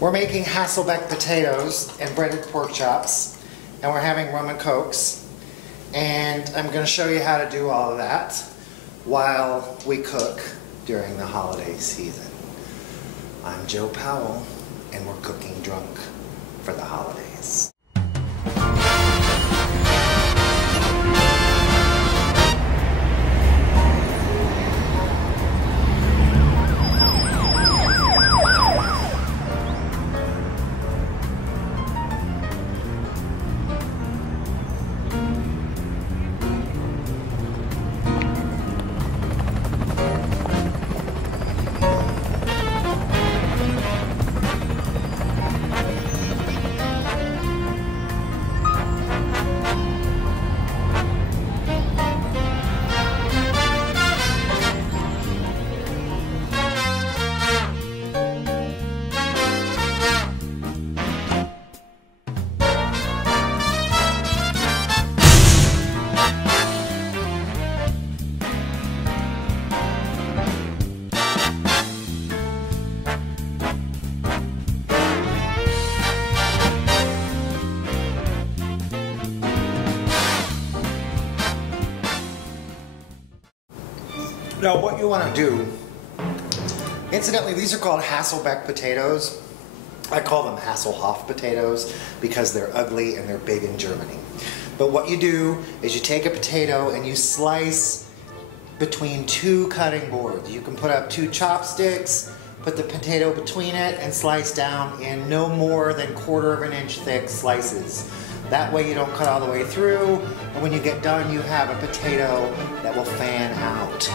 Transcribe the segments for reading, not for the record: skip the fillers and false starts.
We're making Hasselback potatoes and breaded pork chops, and we're having rum and cokes. And I'm going to show you how to do all of that while we cook during the holiday season. I'm Joe Powell, and we're cooking drunk for the holidays. Now what you want to do, incidentally, these are called Hasselback potatoes. I call them Hasselhoff potatoes because they're ugly and they're big in Germany. But what you do is you take a potato and you slice between two cutting boards. You can put up two chopsticks, put the potato between it, and slice down in no more than 1/4 of an inch thick slices. That way you don't cut all the way through, and when you get done you have a potato that will fan out.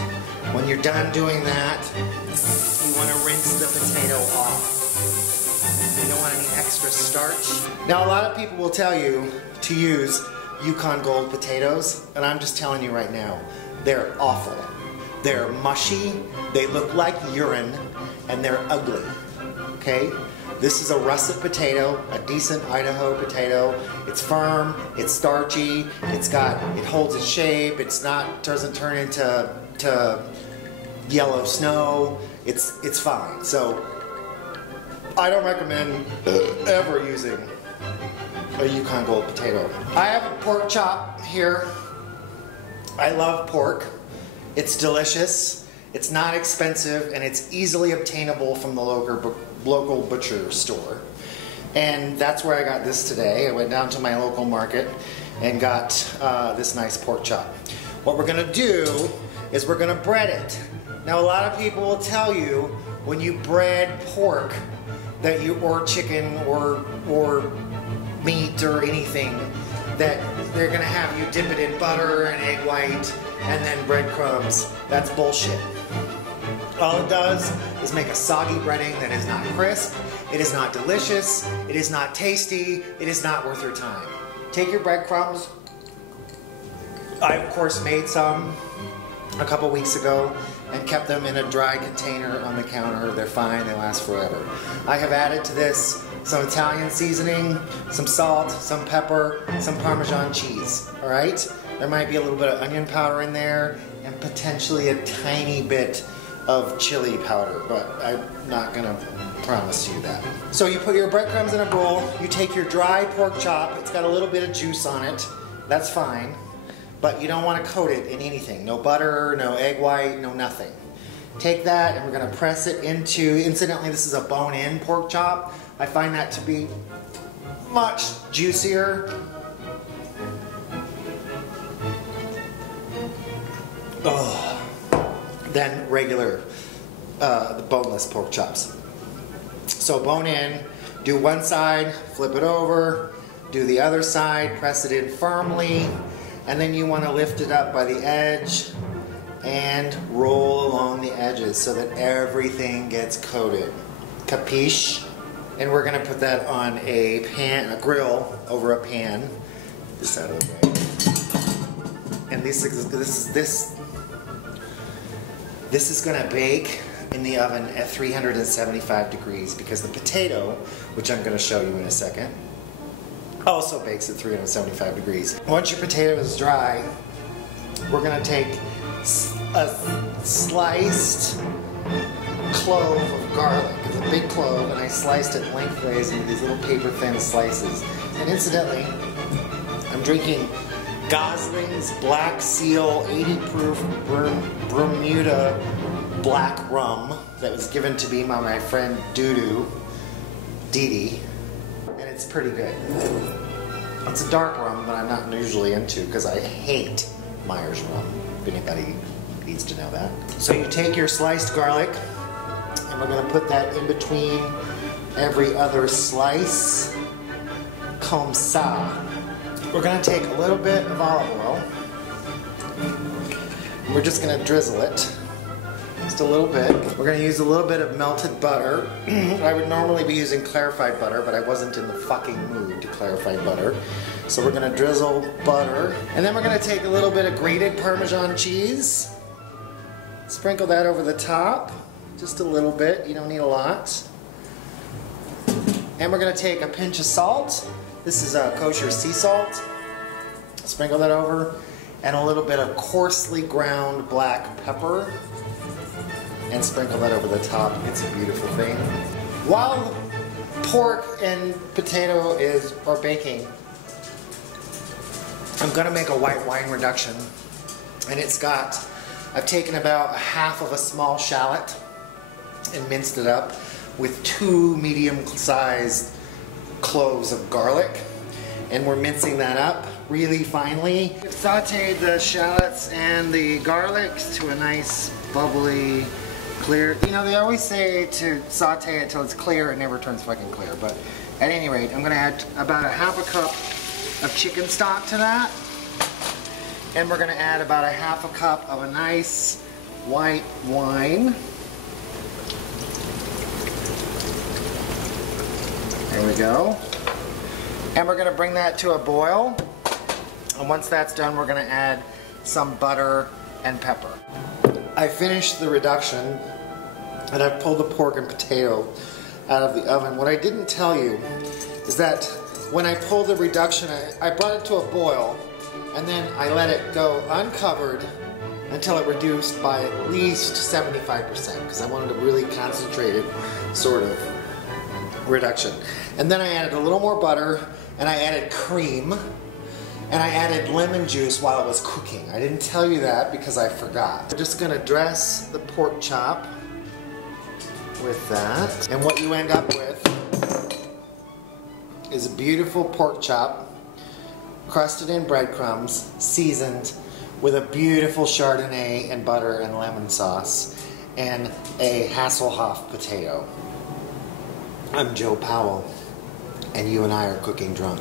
When you're done doing that, you want to rinse the potato off. You don't want any extra starch. Now a lot of people will tell you to use Yukon Gold potatoes, and I'm just telling you right now, they're awful. They're mushy, they look like urine, and they're ugly, okay? This is a russet potato, a decent Idaho potato. It's firm, it's starchy, it holds its shape, doesn't turn into yellow snow. It's fine. So I don't recommend ever using a Yukon Gold potato. I have a pork chop here. I love pork. It's delicious. It's not expensive, and it's easily obtainable from the local butcher store. And that's where I got this today. I went down to my local market and got this nice pork chop. What we're gonna do is we're gonna bread it. Now a lot of people will tell you when you bread pork or chicken or meat or anything that they're gonna have you dip it in butter and egg white and then breadcrumbs. That's bullshit. All it does is make a soggy breading that is not crisp, it is not delicious, it is not tasty, it is not worth your time. Take your breadcrumbs. I of course made some a couple weeks ago and kept them in a dry container on the counter. They're fine, they last forever. I have added to this some Italian seasoning, some salt, some pepper, some Parmesan cheese, all right? There might be a little bit of onion powder in there and potentially a tiny bit of chili powder, but I'm not gonna promise you that. So you put your breadcrumbs in a bowl, you take your dry pork chop, it's got a little bit of juice on it, that's fine, but you don't want to coat it in anything. No butter, no egg white, no nothing. Take that and we're gonna press it into, incidentally this is a bone-in pork chop. I find that to be much juicier. Than regular the boneless pork chops. So bone in, do one side, flip it over, do the other side, press it in firmly, and then you want to lift it up by the edge and roll along the edges so that everything gets coated. Capiche? And we're going to put that on a pan, a grill over a pan. This out of the way. And this is going to bake in the oven at 375 degrees because the potato, which I'm going to show you in a second, also bakes at 375 degrees. Once your potato is dry, we're going to take a sliced clove of garlic. a big clove and I sliced it lengthways into these little paper thin slices. And incidentally, I'm drinking Gosling's Black Seal 80 proof Bermuda black rum that was given to me by my friend Dee Dee, and it's pretty good. It's a dark rum that I'm not usually into because I hate Myers rum, if anybody needs to know that. So you take your sliced garlic, and we're going to put that in between every other slice, comme ça. We're going to take a little bit of olive oil, and we're just going to drizzle it. Just a little bit. We're going to use a little bit of melted butter. I would normally be using clarified butter, but I wasn't in the fucking mood to clarify butter. So we're going to drizzle butter. And then we're going to take a little bit of grated Parmesan cheese. Sprinkle that over the top. Just a little bit. You don't need a lot. And we're going to take a pinch of salt. This is kosher sea salt. Sprinkle that over. And a little bit of coarsely ground black pepper. And sprinkle that over the top. It's a beautiful thing. While pork and potato are baking, I'm gonna make a white wine reduction. And I've taken about half of a small shallot and minced it up with 2 medium-sized cloves of garlic. And we're mincing that up really finely. We've sauteed the shallots and the garlics to a nice bubbly clear. You know, they always say to saute it till it's clear. It never turns fucking clear. But at any rate, I'm going to add about a half a cup of chicken stock to that. And we're going to add about a half a cup of a nice white wine. There we go. And we're going to bring that to a boil. And once that's done, we're going to add some butter and pepper. I finished the reduction and I've pulled the pork and potato out of the oven. What I didn't tell you is that when I pulled the reduction, I brought it to a boil and then I let it go uncovered until it reduced by at least 75% because I wanted a really concentrated sort of reduction. And then I added a little more butter and I added cream. And I added lemon juice while it was cooking. I didn't tell you that because I forgot. We're just gonna dress the pork chop with that. And what you end up with is a beautiful pork chop crusted in breadcrumbs, seasoned with a beautiful Chardonnay and butter and lemon sauce and a Hasselhoff potato. I'm Joe Powell and you and I are cooking drunk.